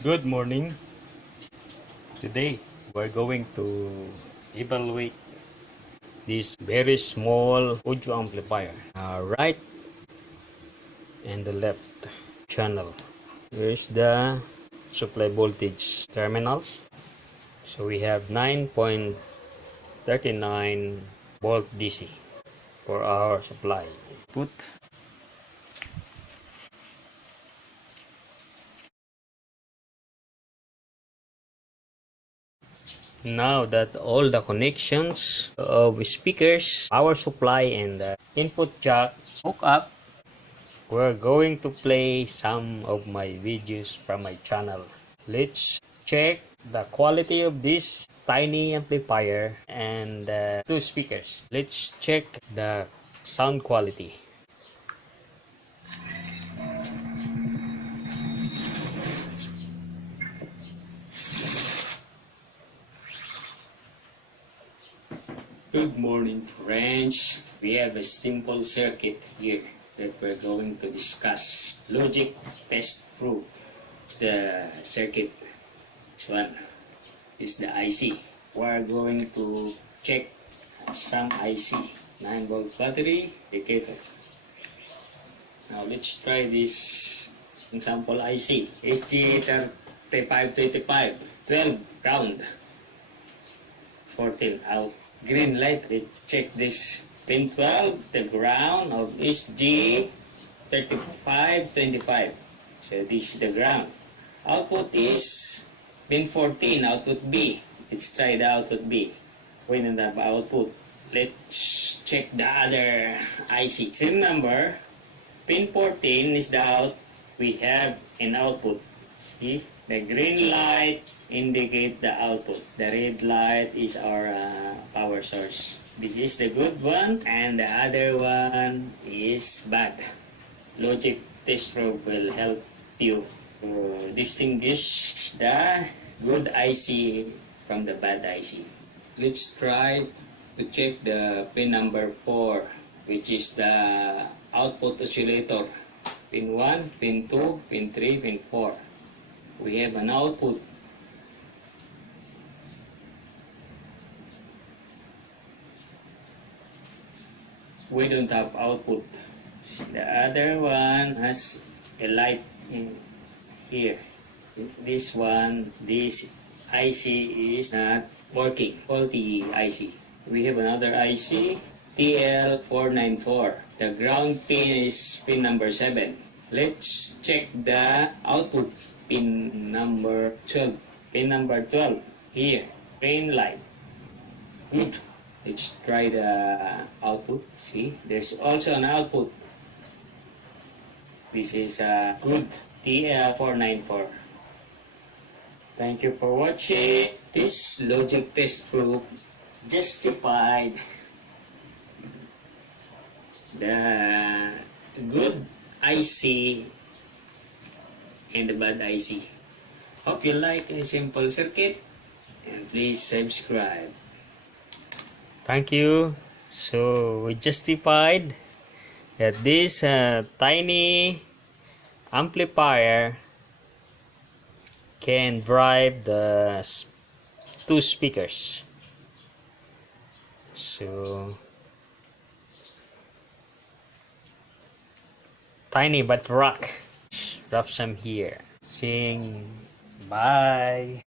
Good morning. Today we're going to evaluate this very small audio amplifier. Right and the left channel. Here's the supply voltage terminal. So we have 9.39 volt DC for our supply. Put Now that all the connections of speakers, power supply, and the input jack hook up, we're going to play some of my videos from my channel. Let's check the quality of this tiny amplifier and two speakers. Let's check the sound quality. Good morning, friends. We have a simple circuit here that we're going to discuss. Logic test proof. It's the circuit. This one is the IC. We're going to check some IC. 9-volt battery indicator. Now let's try this example IC. SG3525 12 ground 14 out. Green light. Let's check this pin 12, the ground of SG3525. So this is the ground. Output is pin 14, output B. Let's try the output B. We don't have output. Let's check the other IC. Same number. Pin 14 is the out. We have an output. See, the green light indicate the output. The red light is our power source. This is the good one and the other one is bad. Logic test probe will help you distinguish the good IC from the bad IC. Let's try to check the pin number 4, which is the output oscillator. Pin 1, pin 2, pin 3, pin 4. We have an output. We don't have output. The other one has a light in here. This one, this IC is not working. Faulty IC. We have another IC, TL494. The ground pin is pin number 7. Let's check the output. Pin number 12. Pin number 12. Here. Green light. Good. Let's try the output. See, there's also an output. This is a good TL494. Thank you for watching. This logic test proof justified the good IC and the bad IC. Hope you like a simple circuit and please subscribe. Thank you. So we justified that this tiny amplifier can drive the two speakers. So tiny but rock. Drop some here. Saying bye.